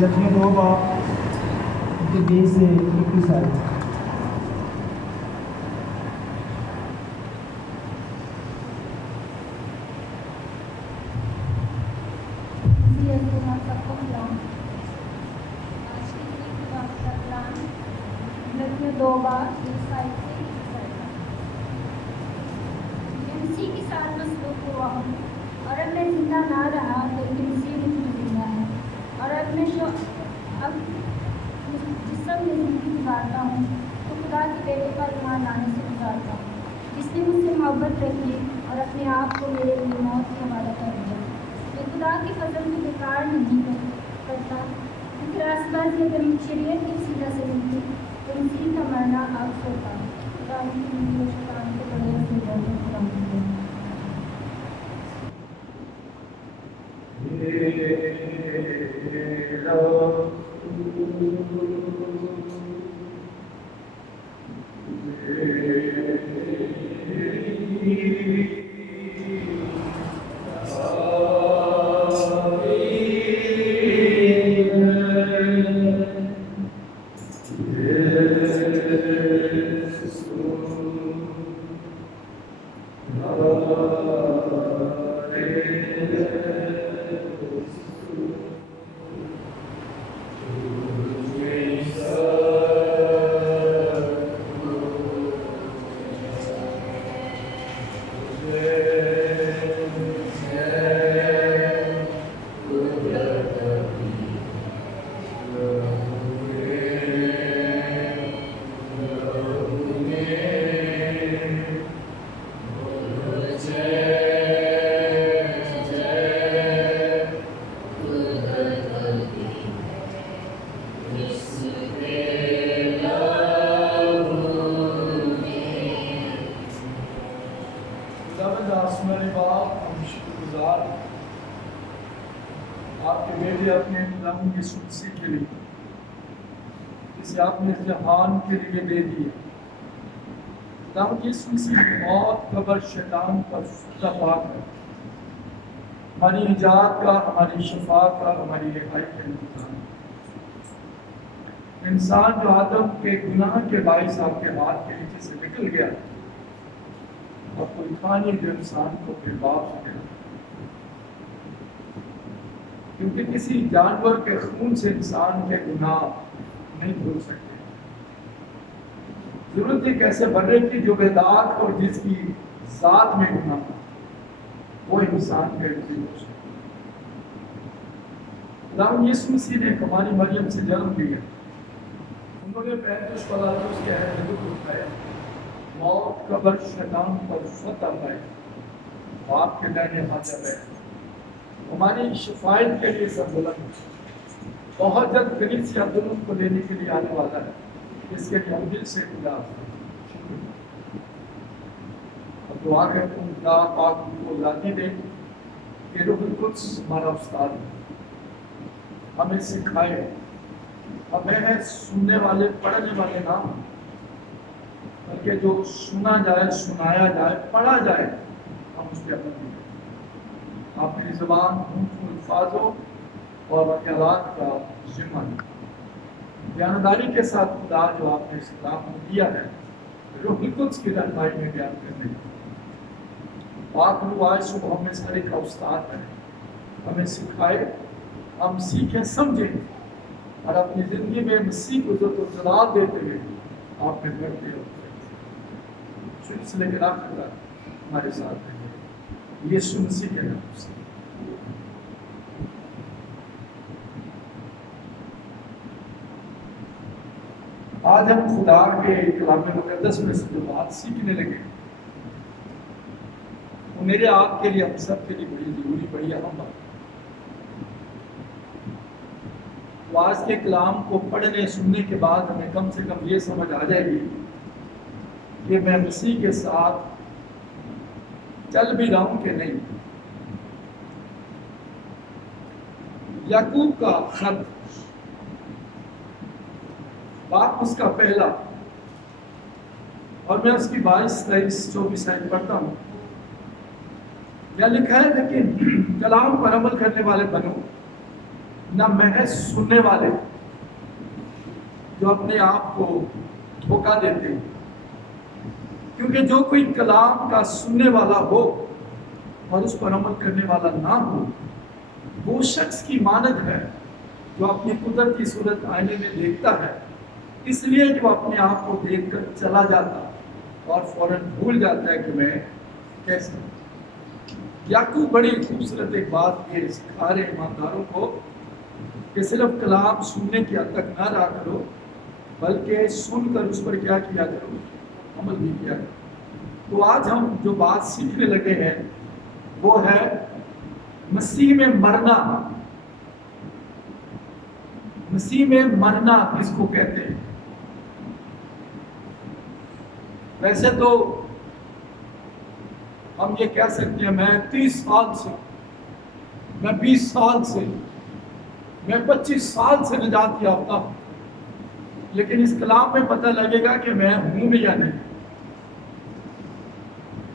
لکھیں 2 باب کے 20 سے 21 آئے. اسی کے ساتھ مصروف ہوا ہوں، اور اب میں زندہ نہ رہا لیکن اسی میں زندہ ہے، اور اب جسم میں زندگی گزارتا ہوں تو خدا کے بیٹے پر ایمان لانے سے گزارتا ہوں، جس نے مجھ سے محبت رکھی اور اپنے آپ کو میرے لیے موت کے حوالے کر دیا. میں خدا کے فضل کو بیکار نہیں کرتا، کیونکہ راست بازی اگر شریعت کی وسیلہ سے ملتی تو مسیح کا مرنا عکس ہوتا. خدا کی زندگی و شیطان کے بغیر سے خدا ملتے ہیں. آپ نے جہان کے لیے دے دیے تاکہ اس مسیح موت قبر شیطان پر فتح پاک ہے، ہماری نجات کا، ہماری شفاعت کا، ہماری رہائی کا انتظام. انسان جو آدم کے گناہ کے باعث آپ کے ہاتھ کے نیچے سے نکل گیا اور کوئی کھانے جو انسان کو اپنے باپ سے ملا، کیونکہ کسی جانور کے خون سے انسان کے گناہ نہیں دھل سکتے. ضرورت ایک ایسے بندے کی جو بے داغ اور جس کی ذات میں گناہ تھا، وہ انسان کے نصیب ہو سکے. خداوند یسوع مسیح نے ہماری مریم سے جنم لیا، انہوں نے 35 پلاطس کے عہد میں دکھ اٹھایا، موت قبر شیطان پر فتح پائی، باپ کے دائنے ہاتھ پہ ہماری شفاعت کے لیے سب بلند. بہت جلد کلیسیا دنوں کو لینے کے لیے آنے والا ہے، اس کے لیے ہم دل سے خدا اب دعا کرتے ہیں خدا پاک کو ذاتی دے کہ روح القدس ہمارا استاد ہے، ہمیں سکھائے، ہمیں سننے والے پڑھنے والے نہ ہوں، بلکہ جو سنا جائے، سنایا جائے، پڑھا جائے، ہم اس کے عمل کریں. آپ کی زبان الفاظوں اور خیالات کا ذمہ بیانداری کے ساتھ خدا جو آپ نے اسلام کو دیا ہے روح القدس کی رہنمائی میں بیان کرنے کا. پاک روح آج صبح ہمیں سارے کا استاد ہے، ہمیں سکھائے، ہم سیکھیں سمجھیں اور اپنی زندگی میں مسیح کو عزت و جلال دیتے ہوئے آپ نے بڑھتے ہو سلسلے کے آخر تک ہمارے ساتھ رہے. یسوع مسیح کے نام سے آج ہم خدا کے کلام مقدس میں سے جو بات سیکھنے لگے وہ میرے آپ کے لیے، ہم سب کے لیے بڑی ضروری، بڑی اہم بات. آج کے کلام کو پڑھنے سننے کے بعد ہمیں کم سے کم یہ سمجھ آ جائے گی کہ میں مسیح کے ساتھ چل بھی رہا ہوں کہ نہیں. یعقوب کا خط باپ اس کا پہلا، اور میں اس کی 22 23 24 آیت پڑھتا ہوں. یا لکھا ہے لیکن کلام پر عمل کرنے والے بنو نہ محض سننے والے جو اپنے آپ کو دھوکہ دیتے ہیں، کیونکہ جو کوئی کلام کا سننے والا ہو اور اس پر عمل کرنے والا نہ ہو، وہ شخص کی مانند ہے جو اپنی قدرتی صورت آئینے میں دیکھتا ہے، اس لیے کہ وہ اپنے آپ کو دیکھ کر چلا جاتا اور فوراً بھول جاتا ہے کہ میں کیسا ہوں۔ یعقوب بڑی خوبصورت ایک بات یہ سکھا رہے ایمانداروں کو کہ صرف کلام سننے کی حد تک نہ رہا کرو، بلکہ سن کر اس پر کیا کیا کرو، عمل بھی کیا کرو۔ تو آج ہم جو بات سیکھنے لگے ہیں وہ ہے مسیح میں مرنا۔ مسیح میں مرنا کس کو کہتے ہیں؟ ویسے تو ہم یہ کہہ سکتے ہیں میں 30 سال سے، میں 20 سال سے، میں 25 سال سے نجات یافتہ ہوں، لیکن اس کلام میں پتہ لگے گا کہ میں ہوں یا نہیں۔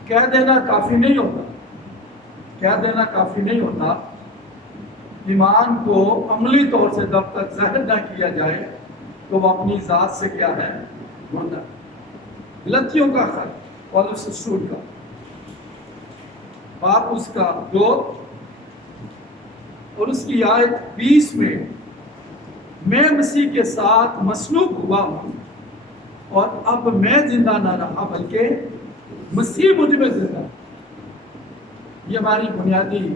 کہہ دینا کافی نہیں ہوتا، کہہ دینا کافی نہیں ہوتا۔ ایمان کو عملی طور سے جب تک ظاہر نہ کیا جائے تو وہ اپنی ذات سے کیا ہے؟ مردہ۔ غلطیوں کا خط پولس رسول کا باب اس کا 2 اور اس کی آیت 20 میں مسیح کے ساتھ مصلوب ہوا ہوں اور اب میں زندہ نہ رہا بلکہ مسیح مجھ میں زندہ۔ یہ ہماری بنیادی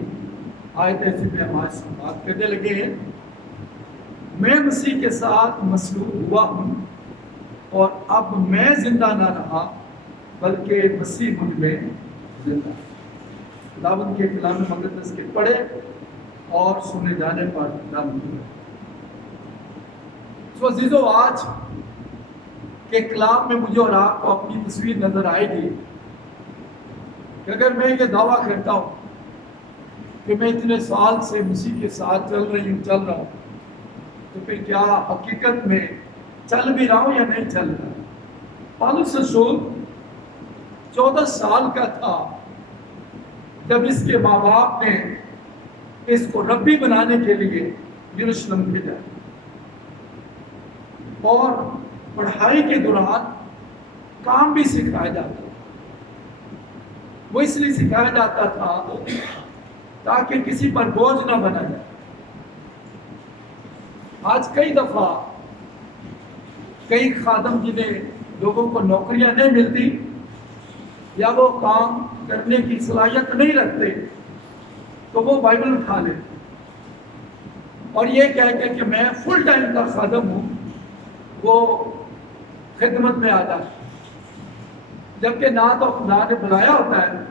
آیت ہے جس پہ ہم آج بات کرنے لگے ہیں۔ میں مسیح کے ساتھ مصلوب ہوا ہوں اور اب میں زندہ نہ رہا بلکہ مسیح مجھ میں زندہ۔ خداوند کے کلام مقدس کے پڑھے اور سنے جانے پر خداوند۔ سو عزیزو، آج کے کلام میں مجھے اور آپ کو اپنی تصویر نظر آئے گی کہ اگر میں یہ دعویٰ کرتا ہوں کہ میں اتنے سال سے مسیح کے ساتھ چل رہا ہوں تو پھر کیا حقیقت میں چل بھی رہا ہوں یا نہیں چل رہا؟ پالوس رسول 14 سال کا تھا جب اس کے ماں باپ نے اس کو ربی بنانے کے لیے یروشلم بھیجا، اور پڑھائی کے دوران کام بھی سکھایا جاتا، وہ اس لیے سکھایا جاتا تھا تاکہ کسی پر بوجھ نہ بنا جائے۔ آج کئی دفعہ کئی خادم جنہیں لوگوں کو نوکریاں نہیں ملتی یا وہ کام کرنے کی صلاحیت نہیں رکھتے تو وہ بائبل اٹھا لیتے اور یہ کہہ کے کہ میں فل ٹائم کا خادم ہوں، وہ خدمت میں آ جاتا، جبکہ نہ تو خدا نے بلایا ہوتا ہے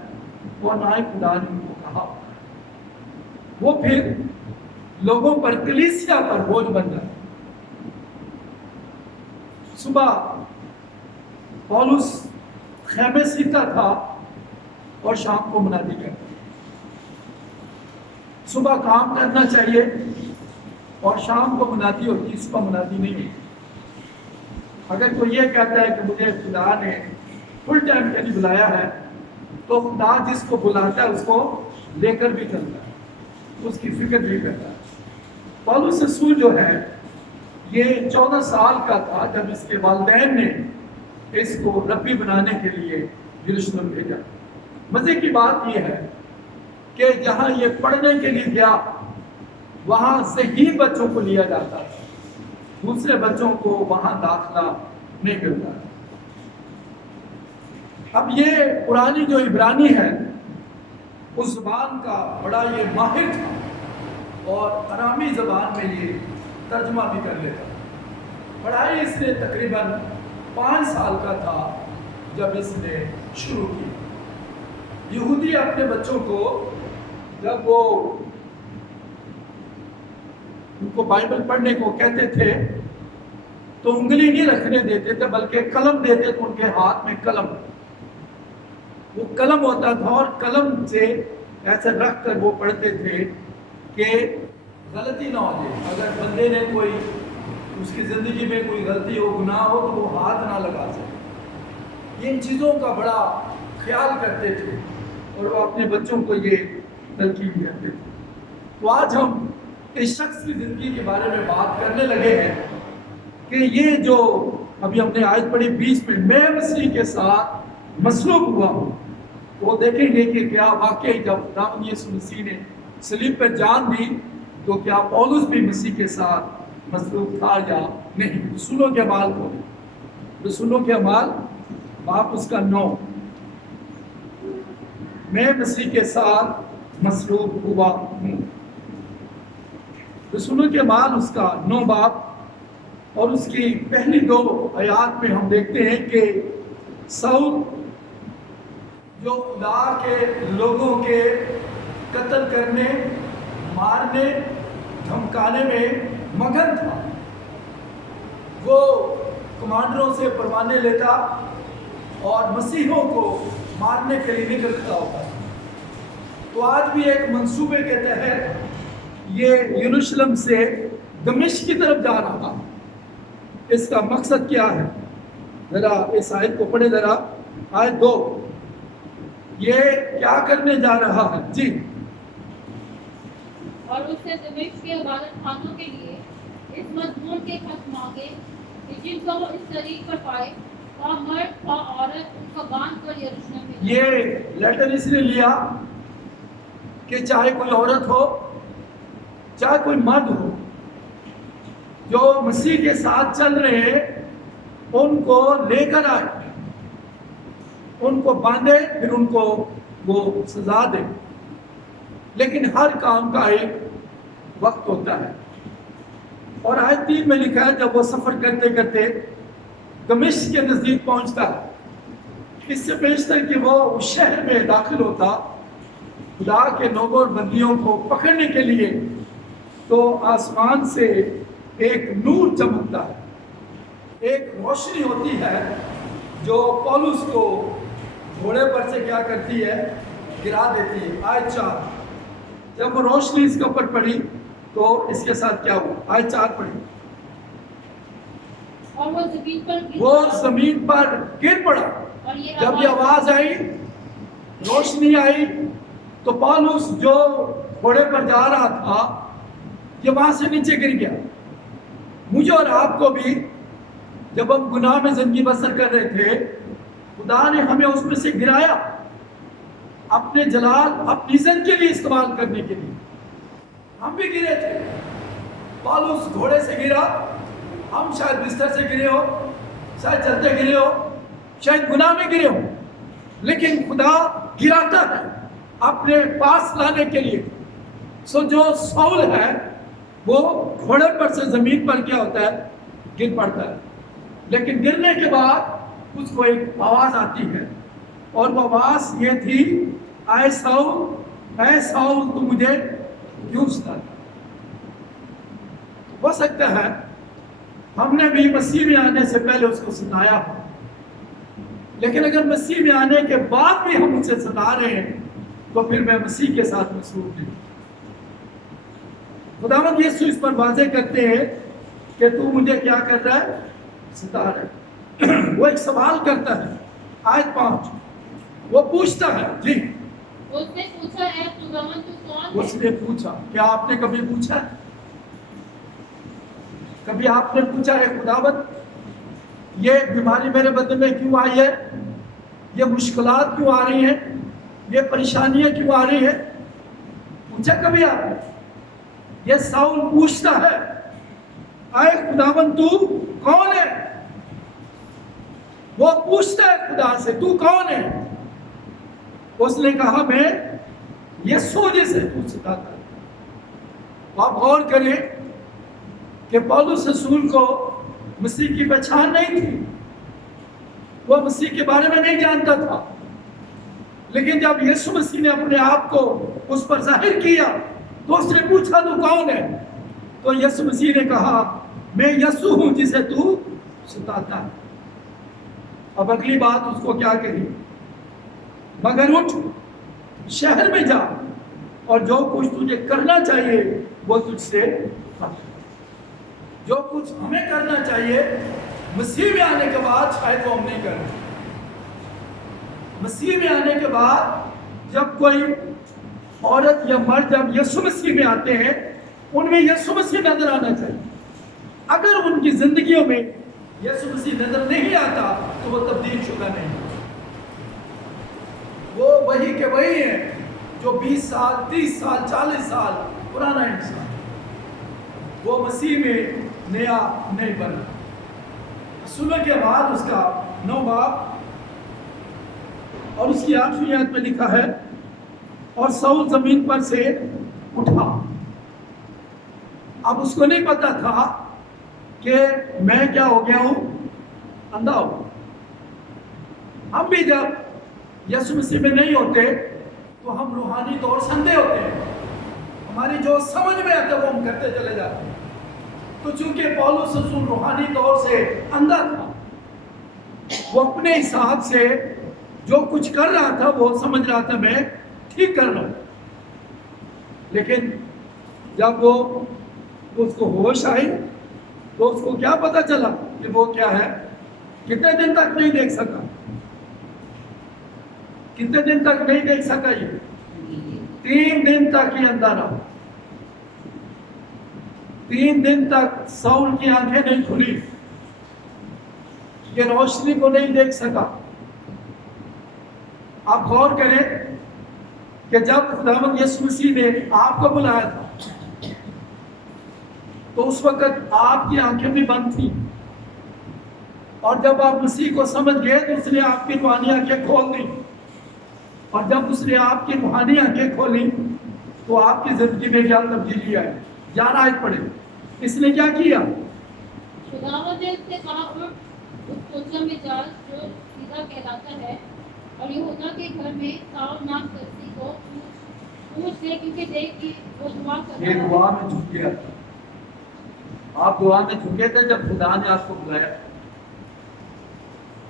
اور نہ ہی خدا نے ان کو کہا۔ وہ پھر لوگوں پر، کلیسیا پر بوجھ بن جاتا۔ صبح پولس خیمے سیکھتا تھا اور شام کو منادی کرتا۔ صبح کام کرنا چاہیے اور شام کو منادی ہوتی، صبح منادی نہیں ہوتی۔ اگر کوئی یہ کہتا ہے کہ مجھے خدا نے فل ٹائم کے لیے بلایا ہے تو خدا جس کو بلاتا ہے اس کو لے کر بھی چلتا ہے، اس کی فکر بھی کرتا ہے۔ پولس رسول جو ہے یہ 14 سال کا تھا جب اس کے والدین نے اس کو ربی بنانے کے لیے یروشلم بھیجا۔ مزے کی بات یہ ہے کہ جہاں یہ پڑھنے کے لیے گیا وہاں ذہین بچوں کو لیا جاتا تھا، دوسرے بچوں کو وہاں داخلہ نہیں ملتا۔ اب یہ پرانی جو عبرانی ہے اس زبان کا بڑا یہ ماہر تھا اور ارامی زبان میں یہ ترجمہ بھی کر لیتا۔ پڑھائی اس نے تقریباً 5 سال کا تھا جب اس نے شروع کی۔ یہودی اپنے بچوں کو جب وہ ان کو بائبل پڑھنے کو کہتے تھے تو انگلی نہیں رکھنے دیتے تھے بلکہ قلم دیتے تھے، ان کے ہاتھ میں قلم، وہ قلم ہوتا تھا اور قلم سے ایسے رکھ کر وہ پڑھتے تھے کہ غلطی نہ ہو جائے۔ اگر بندے نے کوئی اس کی زندگی میں کوئی غلطی ہو، گناہ ہو تو وہ ہاتھ نہ لگا سکے۔ ان چیزوں کا بڑا خیال کرتے تھے اور وہ اپنے بچوں کو یہ تلقین کرتے تھے۔ تو آج ہم اس شخص کی زندگی کے بارے میں بات کرنے لگے ہیں کہ یہ جو ابھی ہم نے آیت پڑھی 20 میں مسیح کے ساتھ مصلوب ہوا ہوں، وہ دیکھیں گے کہ کیا واقعی جب خداوند یسوع مسیح نے صلیب پر جان دی تو کیا پولس بھی مسیح کے ساتھ مصلوب تھا یا نہیں۔ رسولوں کے اعمال کو، رسولوں کے اعمال باب اس کا 9، میں مسیح کے ساتھ مصلوب ہوا ہوں۔ رسولوں کے اعمال اس کا 9 باب اور اس کی پہلی 2 آیات میں ہم دیکھتے ہیں کہ ساؤل جو خدا کے لوگوں کے قتل کرنے، مارنے، دھمکانے میں مگن تھا، وہ کمانڈروں سے پروانے لیتا اور مسیحوں کو مارنے کے لیے نکلتا ہوتا۔ تو آج بھی ایک منصوبے کے تحت یہ یروشلم سے دمشق کی طرف جا رہا۔ اس کا مقصد کیا ہے؟ ذرا اس آیت کو پڑھے، ذرا آیت 2، یہ کیا کرنے جا رہا ہے؟ جی، اور اس سے دمشق کے عبادت خانوں کے لیے اس مضمون کے خط مانگے کہ جن کو وہ اس طریق پر پائے، خواہ مرد خواہ عورت، ان کو باندھ کر یروشلم میں لائے۔ یہ لیٹر اس نے لیا کہ چاہے کوئی عورت ہو، چاہے کوئی مرد ہو، جو مسیح کے ساتھ چل رہے ہیں ان کو لے کر آئے، ان کو باندھے، پھر ان کو وہ سزا دے۔ لیکن ہر کام کا ایک وقت ہوتا ہے، اور آیت 3 میں لکھا ہے جب وہ سفر کرتے کرتے دمشق کے نزدیک پہنچتا ہے، اس سے بیشتر کہ وہ اس شہر میں داخل ہوتا خدا کے لوگوں اور بندیوں کو پکڑنے کے لیے، تو آسمان سے ایک نور چمکتا ہے، ایک روشنی ہوتی ہے جو پولس کو گھوڑے پر سے کیا کرتی ہے؟ گرا دیتی ہے۔ آیت 4، جب وہ روشنی اس کے اوپر پڑی تو اس کے ساتھ کیا ہوا؟ آیت 4 پڑھی، اور وہ زمین پر گر وہ پڑا۔ زمین پر گر پڑا۔ اور یہ جب یہ آواز آئی، روشنی آئی، تو پولس جو گھوڑے پر جا رہا تھا یہ وہاں سے نیچے گر گیا۔ مجھے اور آپ کو بھی جب ہم گناہ میں زندگی بسر کر رہے تھے، خدا نے ہمیں اس میں سے گرایا اپنے جلال، اپنی عزت کے لیے استعمال کرنے کے لیے۔ ہم بھی گرے تھے، پولس گھوڑے سے گرا، ہم شاید بستر سے گرے ہو، شاید چلتے گرے ہو، شاید گناہ میں گرے ہو، لیکن خدا گراتا ہے اپنے پاس لانے کے لیے۔ سو جو ساؤل ہے وہ گھوڑے پر سے زمین پر کیا ہوتا ہے؟ گر پڑتا ہے، لیکن گرنے کے بعد اس کو ایک آواز آتی ہے، اور وہ آواز یہ تھی، اے ساؤل تو مجھے کیوں ستاتا؟ ہو سکتا ہے ہم نے بھی مسیح میں آنے سے پہلے اس کو ستایا ہو، لیکن اگر مسیح میں آنے کے بعد بھی ہم اسے ستا رہے ہیں تو پھر میں مسیح کے ساتھ مصروف نہیں۔ خداوند یسوع اس پر واضح کرتے ہیں کہ تو مجھے کیا کر رہا ہے؟ ستا رہا ہے۔ وہ ایک سوال کرتا ہے، آیت 5، وہ پوچھتا ہے، جی، اس نے پوچھا، اے خداوند تو کون ہے؟ اس نے پوچھا۔ کیا آپ نے کبھی پوچھا؟ کبھی آپ نے پوچھا ہے خداوند یہ بیماری میرے بدن میں کیوں آئی ہے؟ یہ مشکلات کیوں آ رہی ہیں؟ یہ پریشانیاں کیوں آ رہی ہیں؟ پوچھا کبھی آپ نے؟ یہ ساؤل پوچھتا ہے، اے خداوند تو کون ہے؟ وہ پوچھتا ہے خدا سے، تو کون ہے؟ اس نے کہا، میں یسوع جسے تو ستاتا ہے۔ آپ غور کریں کہ پولس رسول کو مسیح کی پہچان نہیں تھی، وہ مسیح کے بارے میں نہیں جانتا تھا، لیکن جب یسوع مسیح نے اپنے آپ کو اس پر ظاہر کیا تو اس نے پوچھا تو کون ہے؟ تو یسوع مسیح نے کہا، میں یسوع ہوں جسے تو ستاتا ہے۔ اب اگلی بات اس کو کیا کہی؟ مگر اٹھ، شہر میں جا، اور جو کچھ تجھے کرنا چاہیے وہ تجھ سے کر۔ جو کچھ ہمیں کرنا چاہیے مسیح میں آنے کے بعد شاید وہ ہم نہیں کریں۔ مسیح میں آنے کے بعد جب کوئی عورت یا مرد جب یسوع مسیح میں آتے ہیں ان میں یسوع مسیح نظر آنا چاہیے. اگر ان کی زندگیوں میں یسوع مسیح نظر نہیں آتا تو وہ تبدیل شدہ نہیں. وہ وہی کے وہی ہیں جو 20 سال 30 سال 40 سال پرانا انسان. وہ مسیح میں نیا نہیں بنا. سننے کے بعد اس کا 9 باب اور اس کی 8ویں آیت میں لکھا ہے اور ساؤل زمین پر سے اٹھا. اب اس کو نہیں پتا تھا کہ میں کیا ہو گیا ہوں, اندھا ہوں. ہم بھی جب یسوع مسیح میں نہیں ہوتے تو ہم روحانی طور سے اندھے ہوتے ہیں. ہماری جو سمجھ میں آتا ہے وہ ہم کرتے چلے جاتے ہیں. تو چونکہ پولس رسول روحانی طور سے اندھا تھا, وہ اپنے حساب سے جو کچھ کر رہا تھا وہ سمجھ رہا تھا میں ٹھیک کر رہا ہوں. لیکن جب وہ اس کو ہوش آئی تو اس کو کیا پتا چلا کہ وہ کیا ہے. کتنے دن تک نہیں دیکھ سکا, کتنے دن تک نہیں دیکھ سکا. یہ 3 دن تک یہ اندھا رہا. 3 دن تک ساؤل کی آنکھیں نہیں کھلی, یہ روشنی کو نہیں دیکھ سکا. آپ غور کریں کہ جب خداوند یسوع مسیح نے آپ کو بلایا تھا تو اس وقت آپ کی آنکھیں بھی بند تھیں, اور جب آپ مسیح کو سمجھ گئے تو اس نے آپ کی روحانی آنکھیں کھول دی. اور جب اس نے آپ کی روحانی آنکھیں کھولی تو آپ کی زندگی میں کیا تبدیلی آئی. 11 آیت پڑھیں. اس نے کیا کیا؟ خداوند نے اس سے کہا اٹھ, اس کوچہ میں جا جو سیدھا کہلاتا ہے اور یہودا کے گھر میں ساؤل نام کرسی کو پوچھ لے, کیونکہ دیکھ کہ وہ دعا کر رہا ہے. یہ دعا میں جھک گیا. آپ دعا میں جھکے تھے جب خدا نے آپ کو بلایا.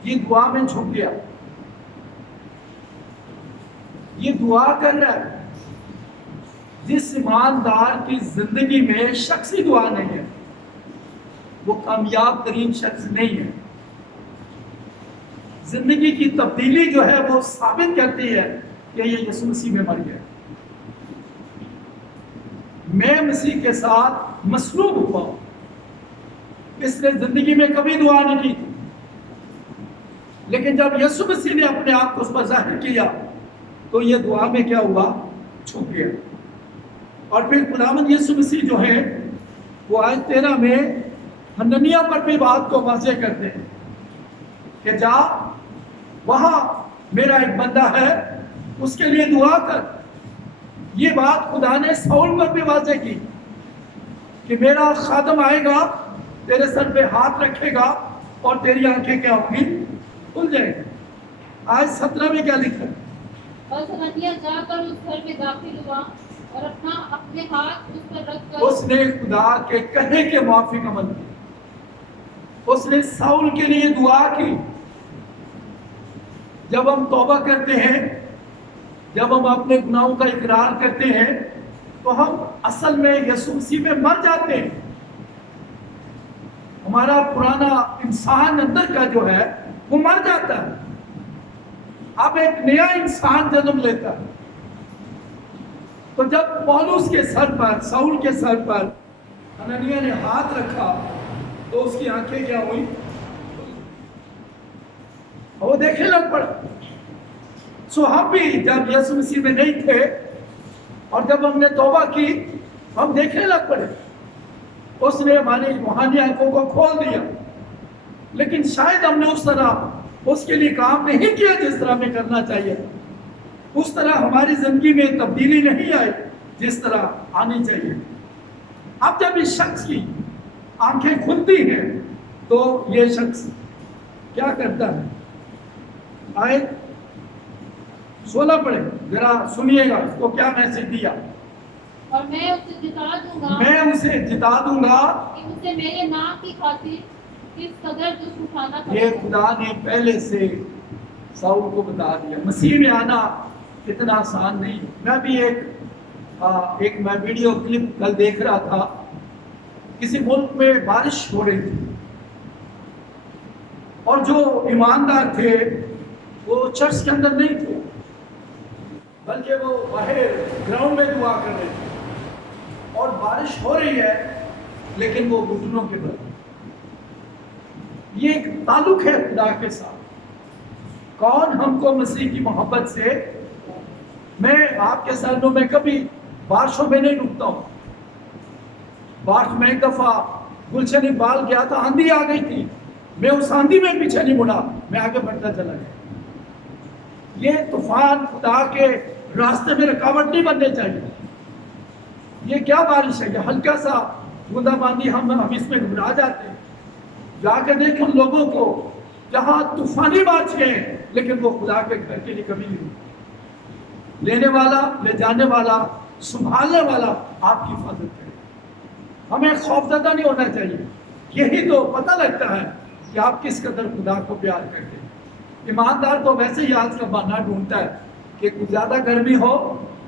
یہ دعا میں جھک گیا. یہ دعا کر رہا ہے. جس ایماندار کی زندگی میں شخصی دعا نہیں ہے وہ کامیاب ترین شخص نہیں ہے. زندگی کی تبدیلی جو ہے وہ ثابت کرتی ہے کہ یہ یسوع مسیح میں مر گیا. میں مسیح کے ساتھ مصلوب ہوا ہوں. اس نے زندگی میں کبھی دعا نہیں کی, لیکن جب یسوع مسیح نے اپنے آپ کو اس پر ظاہر کیا تو یہ دعا میں کیا ہوا, چھپ گیا. اور پھر خداوند یسوع مسیح جو ہے وہ آیت 13 میں حنانیہ پر بھی بات کو واضح کرتے ہیں کہ جا وہاں میرا ایک بندہ ہے اس کے لیے دعا کر. یہ بات خدا نے ساؤل پر بھی واضح کی کہ میرا خادم آئے گا, تیرے سر پہ ہاتھ رکھے گا اور تیری آنکھیں کیا ہوں گی, کھل جائیں گی. آج 17 میں کیا لکھا ہے؟ اور حنانیہ جا کر اس گھر میں داخل ہوا اور اپنے ہاتھ اس پر رکھ کر اس نے خدا کے کہنے کے موافق عمل کیا. اس نے ساؤل کے لیے دعا کی. جب ہم توبہ کرتے ہیں, جب ہم اپنے گناہوں کا اقرار کرتے ہیں تو ہم اصل میں یسوع مسیح میں مر جاتے ہیں. ہمارا پرانا انسان اندر کا جو ہے وہ مر جاتا ہے. اب ایک نیا انسان جنم لیتا ہے. تو جب پولس کے سر پر, ساؤل کے سر پر حنانیہ نے ہاتھ رکھا تو اس کی آنکھیں کیا ہوئی, وہ دیکھنے لگ پڑا. سو ہم بھی جب یسوع مسیح میں نہیں تھے اور جب ہم نے توبہ کی ہم دیکھنے لگ پڑے. اس نے ہماری روحانی آنکھوں کو کھول دیا, لیکن شاید ہم نے اس طرح اس کے لیے کام نہیں کیا جس طرح ہمیں کرنا چاہیے. اس طرح ہماری زندگی میں تبدیلی نہیں آئی جس طرح آنی چاہیے. اب جب اس شخص کی آنکھیں کھلتی ہیں تو یہ شخص کیا کرتا ہے؟ آیت 16 پڑھیں ذرا, سنیے گا اس کو کیا میسج دیا. اور میں اسے جتا دوں گا, میں اسے جتا دوں گا کہ اسے میرے نام کی خاطر کس قدر دکھ اٹھانا پڑے. یہ خدا نے پہلے سے ساؤل کو بتا دیا. مسیح میں آنا اتنا آسان نہیں. میں بھی ایک میں ویڈیو کلپ کل دیکھ رہا تھا. کسی ملک میں بارش ہو رہی تھی اور جو ایماندار تھے وہ چرچ کے اندر نہیں تھے بلکہ وہ باہر گراؤنڈ میں دعا کر رہے تھے. اور بارش ہو رہی ہے لیکن وہ گھٹنوں کے بل. یہ ایک تعلق ہے خدا کے ساتھ. کون ہم کو مسیح کی محبت سے، میں آپ کے سامنے میں کبھی بارشوں میں نہیں رکتا ہوں. بارش میں ایک دفعہ گلشن اقبال گیا تھا، آندھی آ گئی تھی، میں اس آندھی میں پیچھے نہیں مڑا، میں آگے بڑھتا چلا گیا. یہ طوفان خدا کے راستے میں رکاوٹ نہیں بننے چاہیے. یہ کیا بارش ہے، یہ ہلکا سا بوندا باندی، ہم اس میں گھبرا جاتے ہیں. جا کے دیکھ ان لوگوں کو جہاں طوفانی بارشیں ہیں لیکن وہ خدا کے گھر کے لیے کبھی نہیں. لینے والا، لے جانے والا، سنبھالنے والا آپ کی حفاظت کرے. ہمیں خوف زدہ نہیں ہونا چاہیے. یہی تو پتہ لگتا ہے کہ آپ کس قدر خدا کو پیار کرتے ہیں. ایماندار تو ویسے ہی آج کا بہانہ ڈھونڈتا ہے کہ کچھ زیادہ گرمی ہو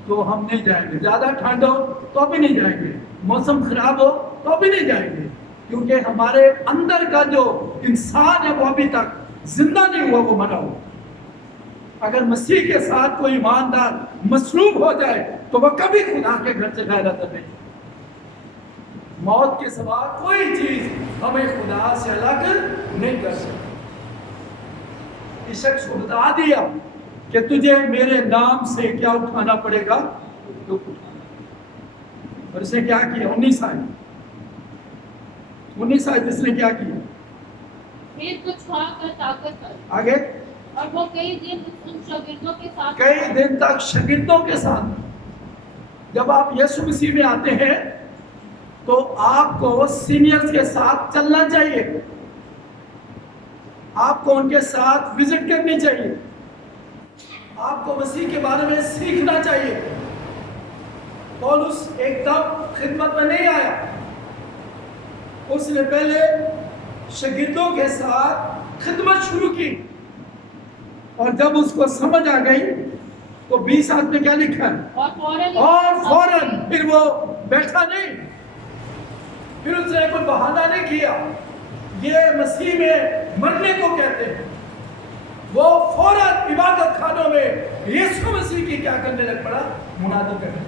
تو ہم نہیں جائیں گے، زیادہ ٹھنڈ ہو تو بھی نہیں جائیں گے، موسم خراب ہو تو بھی نہیں جائیں گے، کیونکہ ہمارے اندر کا جو انسان ہے وہ ابھی تک زندہ نہیں ہوا، وہ مرا ہوا. اگر مسیح کے ساتھ کوئی ایماندار مصلوب ہو جائے تو وہ کبھی خدا کے گھر سے غیر حاضر نہیں. موت کے سوا کوئی چیز ہمیں خدا سے الگ نہیں کر سکتی. اس شخص کو بتا دیا کہ تجھے میرے نام سے کیا اٹھانا پڑے گا، تو اٹھانا. اور اس نے کیا کیا؟ 19 آیت اس نے کیا کیا؟ پھر کچھ کھا کر طاقت کر. آگے اور وہ کئی دن ان شاگردوں کے ساتھ، کئی دن تک شاگردوں کے ساتھ. جب آپ یسوع مسیح میں آتے ہیں تو آپ کو سینئرز کے ساتھ چلنا چاہیے، آپ کو ان کے ساتھ وزٹ کرنی چاہیے، آپ کو مسیح کے بارے میں سیکھنا چاہیے. پولس ایک دم خدمت میں نہیں آیا، اس نے پہلے شاگردوں کے ساتھ خدمت شروع کی، اور جب اس کو سمجھ آ گئی تو 20 آیت میں کیا لکھا ہے؟ اور فوراً پھر وہ بیٹھا نہیں، پھر اس نے کوئی بہانہ نہیں کیا. یہ مسیح میں مرنے کو کہتے ہیں. وہ فوراً عبادت خانوں میں یسوع مسیح کی کیا کرنے لگ پڑا؟ منادی کرنے.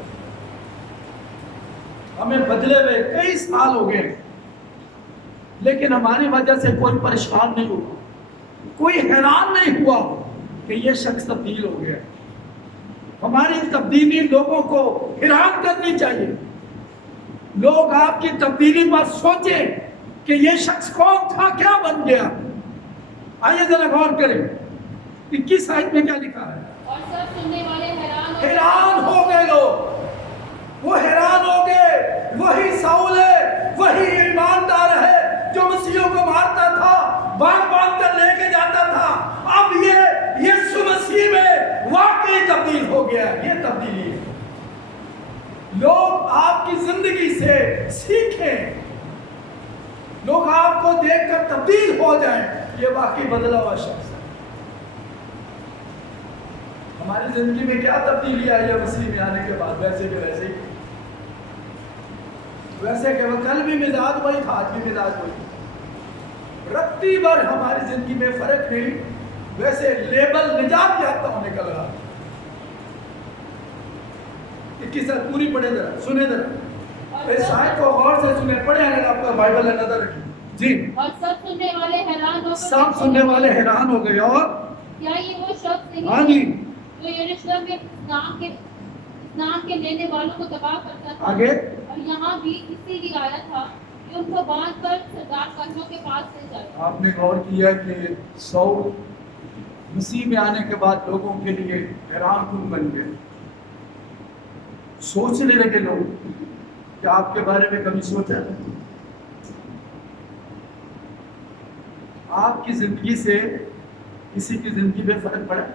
ہمیں بدلے ہوئے کئی سال ہو گئے لیکن ہماری وجہ سے کوئی پریشان نہیں ہوا، کوئی حیران نہیں ہوا کہ یہ شخص تبدیل ہو گیا. ہماری تبدیلی لوگوں کو حیران کرنی چاہیے. لوگ آپ کی تبدیلی پر سوچیں کہ یہ شخص کون تھا، کیا بن گیا. آئیے ذرا غور کریں 21 آیت میں کیا لکھا ہے؟ اور سب سننے والے حیران ہو گئے لوگ، وہ حیران ہو گئے. وہی ساؤل ہے، وہی ایماندار ہے جو مسیحوں کو مارتا تھا، باندھ باندھ کر لے کے جاتا تھا، اب یہ یسوع مسیح میں واقعی تبدیل ہو گیا. یہ تبدیلی ہے. لوگ آپ کی زندگی سے سیکھیں، لوگ آپ کو دیکھ کر تبدیل ہو جائیں. یہ واقعی بدلا ہوا شخص ہے. ہماری زندگی میں کیا تبدیلی آئی ہے مسیح میں آنے کے بعد؟ ویسے کہ ویسے ہی، ویسے کہ وہ کل بھی مزاج وہی تھا، آج بھی مزاج وہی. رتی بھر ہماری زندگی میں فرق نہیں، ویسے لیبل نجات یافتہ ہونے کا لگا. 21 آیت پوری پڑھے ذرا، سنیں ذرا اس آیت کو غور سے سنیں، پڑھیں اگر آپ کا بائبل ہے نظر رکھیں. جی. اور سب سننے والے حیران ہو گئے. سب سننے والے حیران ہو گئے. اور کیا یہ وہ شخص نہیں ہاں جی جو یروشلم میں اسلام کے لینے والوں کو تباہ کرتا تھا؟ آگے اور یہاں بھی اسی لیے آیا تھا کہ ان کو باندھ کر سردار کہنوں کے پاس لے جائے. آپ نے غور کیا کہ ساؤل مسیح میں آنے کے بعد لوگوں کے لیے حیران کن بن گئے. سوچنے لگے لوگ کہ آپ کے بارے میں کبھی سوچا ہے؟ آپ کی زندگی سے کسی کی زندگی میں فرق پڑا؟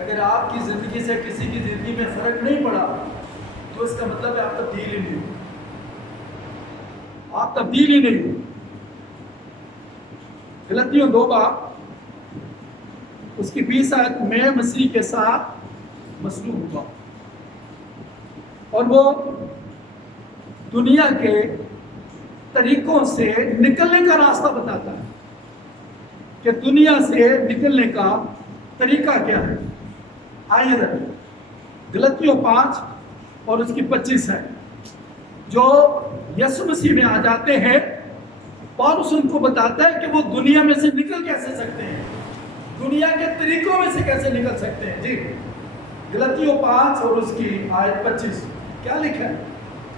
اگر آپ کی زندگی سے کسی کی زندگی میں فرق نہیں پڑا تو اس کا مطلب ہے آپ تبدیل ہی نہیں ہوئی. آپ تبدیل ہی نہیں ہوئی. غلطیوں 2 باب اس کی 20 آیت میں مسیح کے ساتھ مصلوب ہوا، اور وہ دنیا کے طریقوں سے نکلنے کا راستہ بتاتا ہے کہ دنیا سے نکلنے کا طریقہ کیا ہے. آئیے غلطیوں 5 اور اس کی 25 ہے، جو یسوع مسیح میں آ جاتے ہیں پالس ان کو بتاتا ہے کہ وہ دنیا میں سے نکل کیسے سکتے ہیں، دنیا کے طریقوں میں سے کیسے نکل سکتے ہیں۔ جی غلطیوں 5 اور اس کی آیت 25 کیا لکھا ہے؟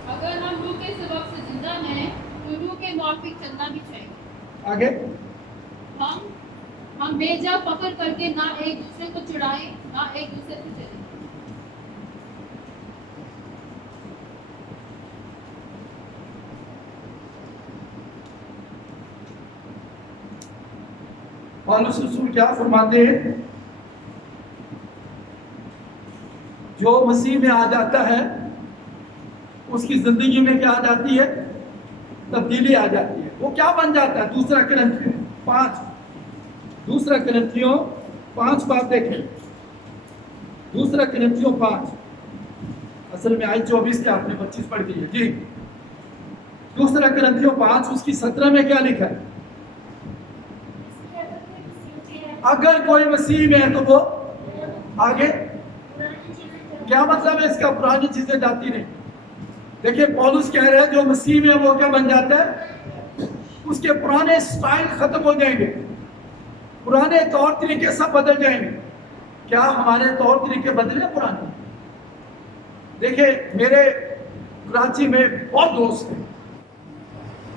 اگر ہم روح کے سبب سے زندہ ہیں تو روح کے موافق چلنا بھی چاہیے۔ آگے ہم بے جا فخر کر کے نہ ایک دوسرے کو چڑھائیں نہ ایک دوسرے سے چلیں۔ پالس رسول کیا فرماتے ہیں؟ جو مسیح میں آ جاتا ہے اس کی زندگی میں کیا آ جاتی ہے؟ تبدیلی آ جاتی ہے۔ وہ کیا بن جاتا ہے؟ دوسرا کرنتھیوں 5 باب دیکھیں، دوسرا کرنتھیوں 5، اصل میں آیت 24 سے آپ نے 25 پڑھ دی ہے۔ جی دوسرا کرنتھیوں 5 اس کی 17 میں کیا لکھا ہے؟ اگر کوئی مسیح میں ہے تو وہ آگے، کیا مطلب ہے اس کا؟ پرانی چیزیں جاتی نہیں۔ دیکھیں پولس کہہ رہے ہیں جو مسیح میں ہے وہ کیا بن جاتا ہے؟ اس کے پرانے سٹائل ختم ہو جائیں گے، پرانے طور طریقے سب بدل جائیں گے۔ کیا ہمارے طور طریقے بدلے پرانے؟ دیکھیں میرے کراچی میں بہت دوست ہیں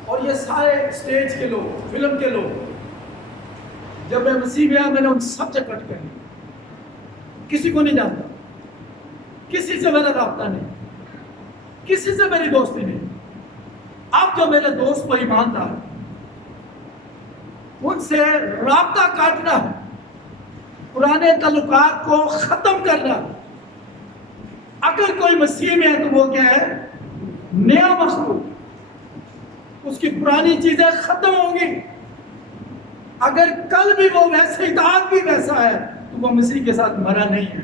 اور یہ سارے سٹیج کے لوگ، فلم کے لوگ، جب میں مسیح میں آیا میں نے ان سب سے کٹ کر لیا، کسی کو نہیں جانتا، کسی سے میرا رابطہ نہیں، کسی سے میری دوستی نہیں۔ اب جو میرے دوست وہ ایماندار، ان سے رابطہ کاٹنا، پرانے تعلقات کو ختم کرنا۔ اگر کوئی مسیح میں ہے تو وہ کیا ہے؟ نیا مخلوق، اس کی پرانی چیزیں ختم ہوں گی۔ اگر کل بھی وہ ویسے ہی آج بھی ویسا ہے تو وہ مسیح کے ساتھ مرا نہیں ہے،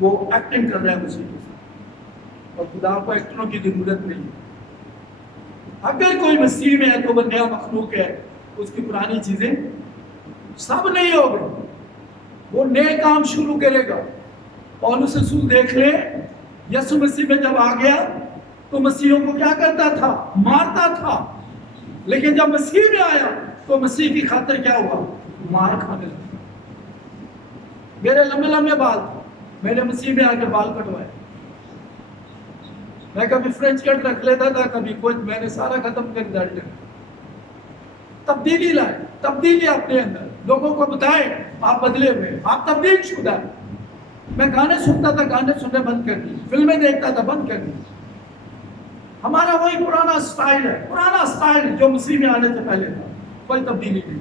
وہ ایکٹنگ کر رہا ہے مسیح کے ساتھ، اور خدا کو ایکٹروں کی ضرورت نہیں ہے۔ اگر کوئی مسیح میں ہے تو وہ نیا مخلوق ہے، اس کی پرانی چیزیں سب نہیں ہو گئی، وہ نئے کام شروع کرے گا۔ پولس رسول دیکھ لیں، یسوع مسیح میں جب آ گیا تو مسیحوں کو کیا کرتا تھا؟ مارتا تھا، لیکن جب مسیح میں آیا تو مسیح کی خاطر کیا ہوا؟ مار کھانے لگا۔ میرے لمبے لمبے بال، میں نے مسیح میں آ کے بال کٹوائے، میں کبھی فرینچ کٹ رکھ لیتا تھا، کبھی کچھ، میں نے سارا ختم کر دیا۔ تبدیلی لائے، تبدیلی اپنے اندر، لوگوں کو بتائیں آپ بدلے ہوئے، آپ تبدیل شدہ ہیں۔ میں گانے سنتا تھا، گانے سننے بند کر دی، فلمیں دیکھتا تھا، بند کر دی۔ ہمارا وہی پرانا سٹائل ہے، پرانا سٹائل جو مسیح میں آنے سے پہلے تھا، کوئی تبدیلی نہیں۔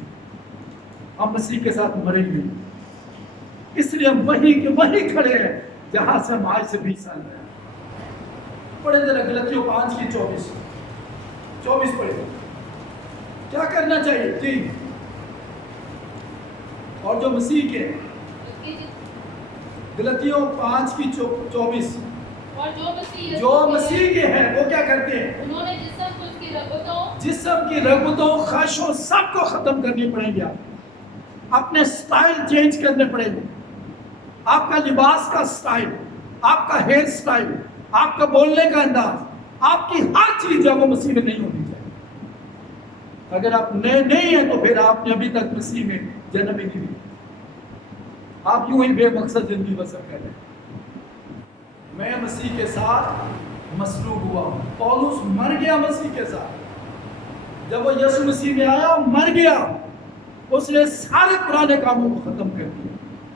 ہم مسیح کے ساتھ مریں گے، اس لیے ہم وہی کے وہی کھڑے ہیں جہاں سے ہم آج سے 20 سال رہے۔ پڑھے ذرا غلطیوں 5 کی 24 پڑھے، کیا کرنا چاہیے؟ جی اور جو مسیح کے، غلطیوں 5 کی 24، اور جو مسیح کے ہیں وہ کیا کرتے ہیں؟ انہوں نے جسم کی رغبتوں خواہشوں سب کو ختم کرنی پڑیں گی، اپنے سٹائل چینج کرنے پڑیں گے، آپ کا لباس کا سٹائل، آپ کا ہیئر سٹائل، آپ کا بولنے کا انداز، آپ کی ہر چیز جو وہ مسیح میں نہیں ہونی چاہیے۔ اگر آپ نئے نہیں ہیں تو پھر آپ نے ابھی تک مسیح میں جنم ہی نہیں لیا، آپ یوں ہی بے مقصد زندگی بسر کر رہے ہیں۔ میں مسیح کے ساتھ مصلوب ہوا ہوں۔ پولس مر گیا مسیح کے ساتھ، جب وہ یسوع مسیح میں آیا مر گیا، اس نے سارے پرانے کاموں کو ختم کر دیا۔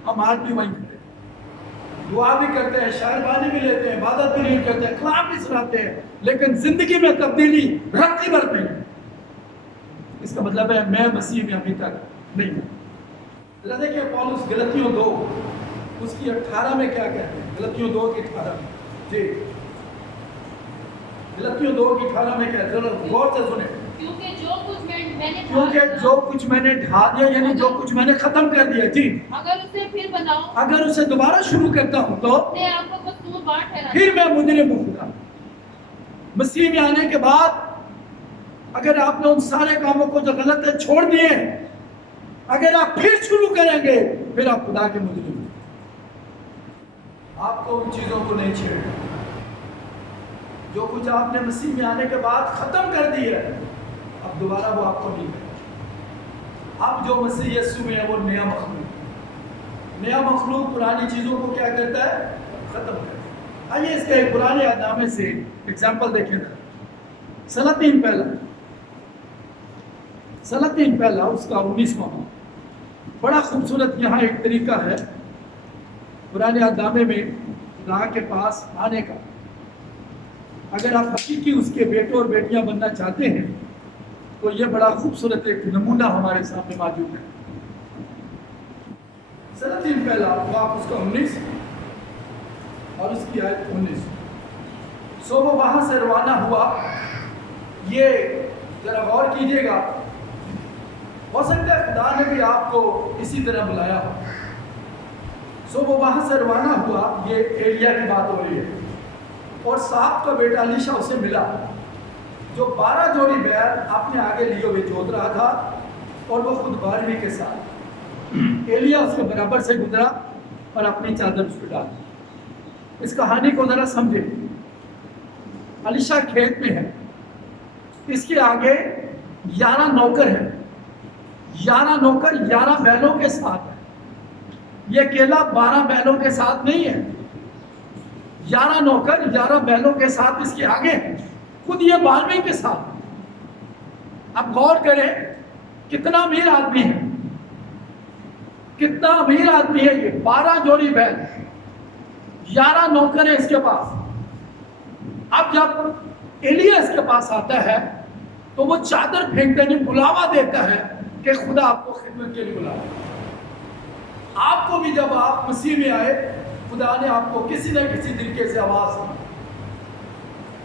ہم آج بھی وہیں کھڑے ہیں، دعا بھی کرتے ہیں، شاعر بازی بھی لیتے ہیں، عبادت بھی نہیں کرتے ہیں، کلام بھی سناتے ہیں، لیکن زندگی میں تبدیلی رتی بھر نہیں ہے۔ اس کا مطلب ہے میں مسیح میں ابھی تک نہیں ہوں۔ ذرا دیکھیں پولس غلطیوں 2 اس کی 18 میں کیا کہتے ہیں؟ غلطیوں 2 کی 18 میں، جی غلطیوں 2 کی 18 میں کیا ہے؟ ذرا غور سے سنیں۔ کیونکہ جو کچھ میں نے ڈھا دیا، یعنی جو کچھ میں نے ختم کر دیا، جی اگر اسے پھر بناؤں، اگر اسے دوبارہ شروع کرتا ہوں تو اپنے آپ کو قصوروار ٹھہراتا پھر میں مجرم ہوں۔ خدا مسیح میں آنے کے بعد اگر آپ نے ان سارے کاموں کو جو غلط ہے چھوڑ دیے، اگر آپ پھر شروع کریں گے پھر آپ خدا کے مجرم ہیں۔ آپ کو ان چیزوں کو نہیں چھیڑنا، جو کچھ آپ نے مسیح میں آنے کے بعد ختم کر دی ہے اب دوبارہ وہ آپ کو نہیں کرے۔ اب جو مسیح یسوع میں ہے وہ نیا مخلوق، نیا مخلوق پرانی چیزوں کو کیا کرتا ہے؟ ختم کرتا ہے۔ آئیے اس کے پرانے عہد نامے سے ایگزامپل دیکھیں نا، سلاطین پہلا اس کا 19واں بڑا خوبصورت یہاں ایک طریقہ ہے پرانے عہد نامے میں خدا کے پاس آنے کا۔ اگر آپ حقیقی اس کے بیٹے اور بیٹیاں بننا چاہتے ہیں تو یہ بڑا خوبصورت ایک نمونہ ہمارے سامنے موجود ہے۔ سلاطین پہلا آپ اس کا 19 اور اس کی آیت 19۔ سو وہ وہاں سے روانہ ہوا، یہ ذرا غور کیجئے گا، ہو سکتا ہے خدا نے بھی آپ کو اسی طرح بلایا ہو۔ سو وہ وہاں سے روانہ ہوا، یہ ایلیا کی بات ہو رہی ہے، اور صاحب کا بیٹا الیشا اسے ملا جو 12 جوڑی بیل اپنے آگے لیے ہوئے جوت رہا تھا، اور وہ خود 12ویں کے ساتھ۔ ایلیا اس کے برابر سے گزرا اور اپنی چادر اس پہ ڈالی۔ اس کہانی کو ذرا سمجھے، الیشا کھیت میں ہے، اس کے آگے 11 نوکر ہیں، 11 نوکر 11 بیلوں کے ساتھ ہے۔ یہ اکیلا 12 بیلوں کے ساتھ نہیں ہے، 11 نوکر 11 بیلوں کے ساتھ اس کے آگے ہیں، خود یہ 12ویں کے ساتھ۔ اب غور کریں کتنا امیر آدمی ہے، کتنا امیر آدمی ہے یہ، 12 جوڑی بیل، 11 نوکر ہیں اس کے پاس۔ اب جب ایلیا اس کے پاس آتا ہے تو وہ چادر پھینکتے نہیں، بلاوا دیتا ہے کہ خدا آپ کو خدمت کے لیے بلایا۔ آپ کو بھی جب آپ مسیح میں آئے خدا نے آپ کو کسی نہ کسی طریقے سے آواز دی۔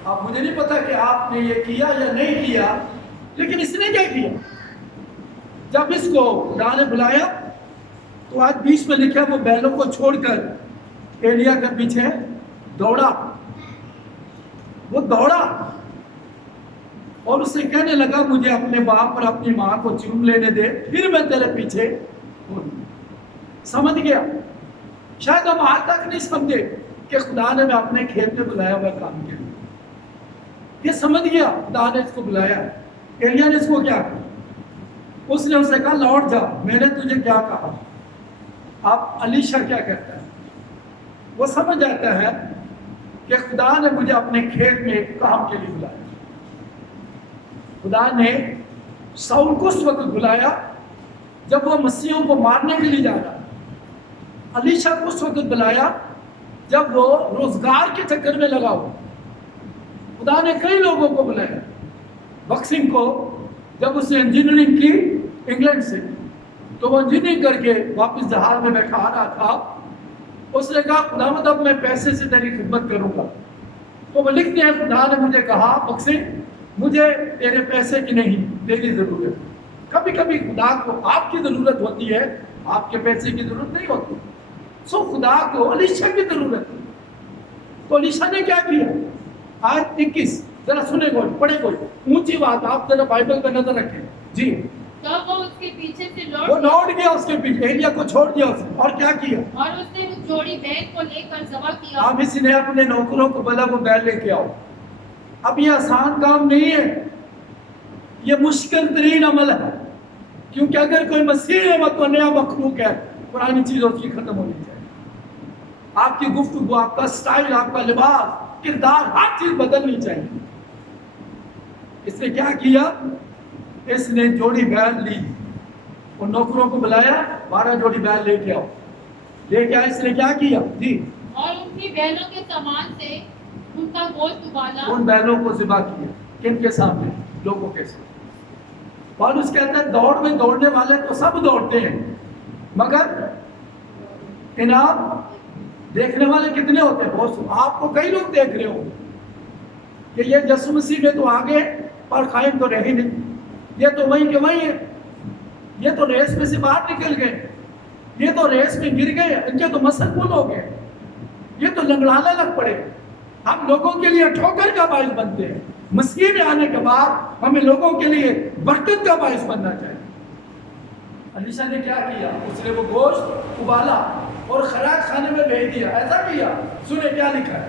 اب مجھے نہیں پتا کہ آپ نے یہ کیا یا نہیں کیا، لیکن اس نے کیا کیا؟ جب اس کو خدا نے بلایا تو آج 20 میں لکھا وہ بیلوں کو چھوڑ کر ایلیا کے پیچھے دوڑا، وہ دوڑا اور اس سے کہنے لگا مجھے اپنے باپ اور اپنی ماں کو چوم لینے دے، پھر میں تیرے پیچھے ہوں۔ سمجھ گیا؟ شاید ہم آج تک نہیں سمجھے کہ خدا نے میں اپنے کھیت میں بلایا ہوا کام کیا۔ یہ سمجھ گیا خدا نے اس کو بلایا۔ ایلیا نے اس کو کیا کہا؟ اس نے اسے کہا لوٹ جا، میں نے تجھے کیا کہا۔ اب الیشا کیا کرتا ہے؟ وہ سمجھ جاتا ہے کہ خدا نے مجھے اپنے کھیت میں ایک کام کے لیے بلایا۔ خدا نے ساؤل کو اس وقت بلایا جب وہ مسیحوں کو مارنے کے لیے جا رہا، الیشا کو اس وقت بلایا جب وہ روزگار کے چکر میں لگا ہوا۔ خدا نے کئی لوگوں کو بلایا، بکسنگ کو جب اس نے انجینئرنگ کی انگلینڈ سے تو وہ انجینئرنگ کر کے واپس جہاز میں بیٹھا آ رہا تھا، اس نے کہا خداوند اب میں پیسے سے تیری خدمت کروں گا۔ تو وہ لکھتے ہیں خدا نے مجھے کہا بکسنگ مجھے تیرے پیسے کی نہیں تیری ضرورت۔ کبھی کبھی خدا کو آپ کی ضرورت ہوتی ہے، آپ کے پیسے کی ضرورت نہیں ہوتی۔ سو خدا کو الیشا کی ضرورت ہے، تو الیشا نے کیا کیا؟ آیت 21 ذرا سنے کوئی، پڑھے کوئی، اونچی بات، آپ ذرا بائبل پہ نظر رکھیں جی۔ تب وہ اس کے پیچھے سے وہ لوٹ گیا اس کے پیچھے، ایلیا کو چھوڑ دیا اس نے، اور کیا کیا؟ اور اس نے اس جوڑی بیل کو لے کر ذبح کیا۔ اب اس نے اپنے نوکروں کو بلا وہ بیل لے کے آؤ۔ اب یہ آسان کام نہیں ہے، یہ مشکل ترین عمل ہے، کیونکہ اگر کوئی مسیح ہے تو نیا مخلوق ہے، پرانی چیزوں کی ختم ہونی چاہیے۔ آپ کی گفتگو، آپ کا سٹائل، آپ کا لباس، کردار، ہر چیز بدلنی چاہیے۔ اس نے کیا کیا؟ اس نے جوڑی بیل لی، اور نوکروں کو بلایا 12 جوڑی بیل لے کے آؤ، لے کے آئے۔ اس نے کیا کیا جی؟ اور ان کی بیلوں کے سامان سے ان کا گوشت ابالا، ان بیلوں کو ذبح کیا۔ کن کے سامنے؟ لوگوں کے سامنے۔ پالوس کہتا ہے دوڑ میں دوڑنے والے تو سب دوڑتے ہیں، مگر انعام دیکھنے والے کتنے ہوتے ہیں؟ بہت۔ آپ کو کئی لوگ دیکھ رہے ہوں کہ یہ یسوع مسیح میں تو آگے اور قائم تو رہے نہیں، یہ تو وہیں کے وہیں ہے، یہ تو ریس میں سے باہر نکل گئے، یہ تو ریس میں گر گئے، ان کے تو مسل پل ہو گئے، یہ تو لنگڑانے لگ پڑے۔ ہم لوگوں کے لیے ٹھوکر کا باعث بنتے ہیں، مسیح میں آنے کے بعد ہمیں لوگوں کے لیے برکت کا باعث بننا چاہیے۔ الیشا نے کیا کیا؟ اس نے وہ گوشت ابالا اور خراج خانے میں بھیج دیا۔ ایسا کیا؟ سنیں کیا لکھا ہے۔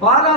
12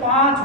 5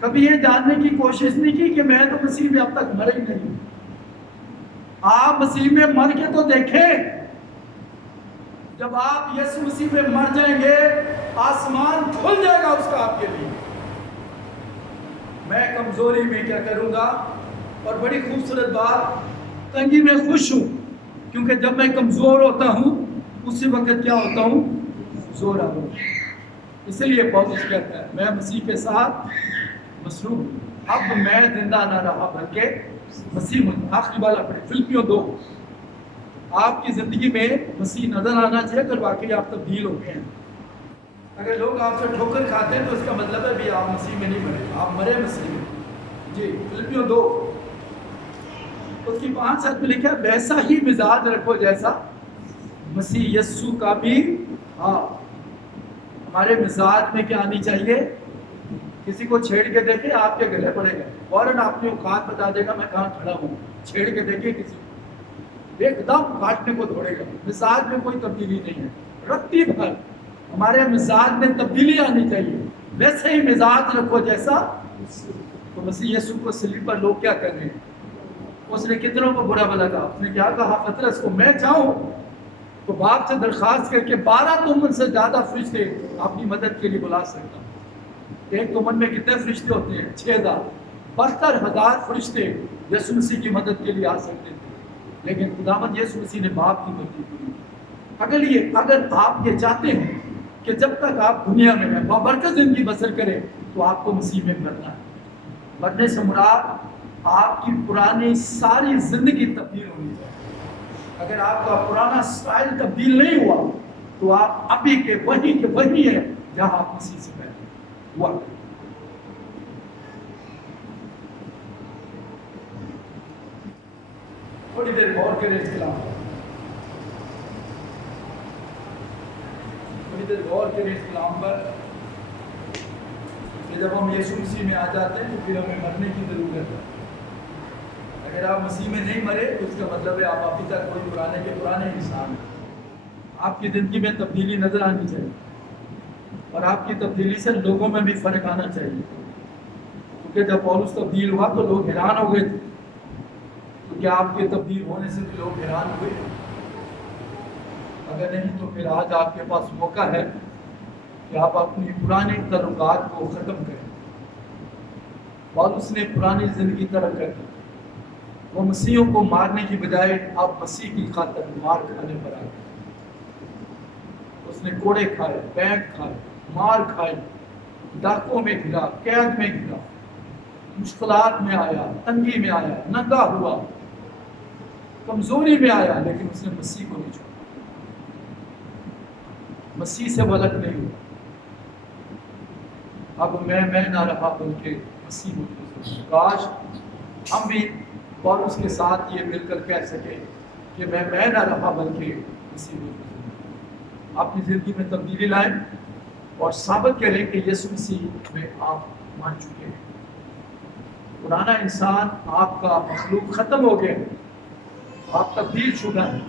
کبھی یہ جاننے کی کوشش نہیں کی کہ میں تو مسیح میں اب تک مرے ہی نہیں. آپ مسیح میں مر کے تو دیکھیں. جب آپ یسوع مسیح میں مر جائیں گے آسمان کھل جائے گا اس کا آپ کے لیے. میں کمزوری میں کیا کروں گا؟ اور بڑی خوبصورت بات، تنگی میں خوش ہوں، کیونکہ جب میں کمزور ہوتا ہوں اسی وقت کیا ہوتا ہوں؟ زور آتا ہوں. اسی لیے پولس کہتا ہے میں مسیح کے ساتھ مصلوب ہوں. اب میں زندہ نہ رہا بلکہ مسیح ہوں. آخری والا پڑھیں فلپیوں 2. آپ کی زندگی میں مسیح نظر آنا چاہیے اگر واقعی آپ تبدیل ہو گئے ہیں. اگر لوگ آپ سے ٹھوکر کھاتے ہیں تو اس کا مطلب ہے بھی آپ مسیح میں نہیں مرے، آپ مرے مسیح میں. جی فلپیوں 2 اس کی 5 آیت میں لکھا ہے ویسا ہی مزاج رکھو جیسا مسیح یسوع کا بھی. ہاں ہمارے مزاج میں کیا آنی چاہیے؟ کسی کو چھیڑ کے دیکھیں آپ کے گلے پڑے گا، فوراً آپ نے اوقات بتا دے گا میں کہاں کھڑا ہوں. چھیڑ کے دیکھیں کسی کو ایک دم کاٹنے کو دوڑے گا. مزاج میں کوئی تبدیلی نہیں ہے. رتی بھر ہمارے مزاج میں تبدیلی آنی چاہیے. ویسے ہی مزاج رکھو جیسا. تو مسیح یسوع کو صلیب پر لوگ کیا کر رہے ہیں؟ اس نے کتنوں کو برا بھلا کہا. اس نے کیا کہا پطرس کو میں چاہوں تو باپ سے درخواست کر کے 12 تمن سے زیادہ فرشتے اپنی مدد کے لیے بلا سکتا ہوں. ایک تمن میں کتنے فرشتے ہوتے ہیں؟ 6000 72,000 فرشتے یسوع مسیح کی مدد کے لیے آ سکتے تھے. لیکن خداوند یسوع مسیح نے باپ کی مرضی پوری. اگر آپ یہ چاہتے ہیں کہ جب تک آپ دنیا میں ہیں بابرکت زندگی بسر کریں تو آپ کو مسیح میں مرنا ہے. مرنے سے مراد آپ کی پرانی ساری زندگی تبدیل ہونی چاہیے. اگر آپ کا پرانا سٹائل تبدیل نہیں ہوا تو آپ ابھی کے وہی ہیں جہاں آپ مسیح سے پہلے ہوا. تھوڑی دیر غور کریں اس کلام پر. تھوڑی دیر غور کریں اس کلام پر کہ جب ہم یسوع مسیح میں آ جاتے ہیں تو پھر ہمیں مرنے کی ضرورت ہے. اگر آپ مسیح میں نہیں مرے تو اس کا مطلب ہے آپ ابھی تک کوئی پرانے کے پرانے انسان ہیں. آپ کی زندگی میں تبدیلی نظر آنی چاہیے اور آپ کی تبدیلی سے لوگوں میں بھی فرق آنا چاہیے. کیونکہ جب پولس تبدیل ہوا تو لوگ حیران ہو گئے تھے. تو کیا آپ کے تبدیل ہونے سے بھی لوگ حیران ہوئے؟ اگر نہیں تو پھر آج آپ کے پاس موقع ہے کہ آپ اپنی پرانی تعلقات کو ختم کریں. پولس نے پرانی زندگی ترک کر دی. وہ مسیحوں کو مارنے کی بجائے اب مسیح کی خاطر مار کھانے پر آ گئے. اس نے کوڑے کھائے، بینک کھائے، مار کھائے، ڈاکوں میں گرا، قید میں گرا، مشکلات میں آیا، تنگی میں آیا، ننگا ہوا، کمزوری میں آیا، لیکن اس نے مسیح کو نہیں چھوڑا. مسیح سے الگ نہیں ہوا. اب میں نہ رہا بلکہ مسیح مجھ. کاش ہم بھی پولس کے ساتھ یہ مل کر کہہ سکیں کہ میں نہ رہا بلکہ مسیح مجھ. اپنی زندگی میں تبدیلی لائیں اور ثابت کریں کہ یسوع مسیح میں آپ مان چکے ہیں. پرانا انسان آپ کا مخلوق ختم ہو گیا، آپ تبدیل شدہ ہیں.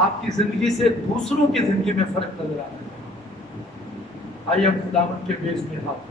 آپ کی زندگی سے دوسروں کی زندگی میں فرق نظر آ رہا ہے. آئیے ہم خداوند کے بیز میں ہاتھ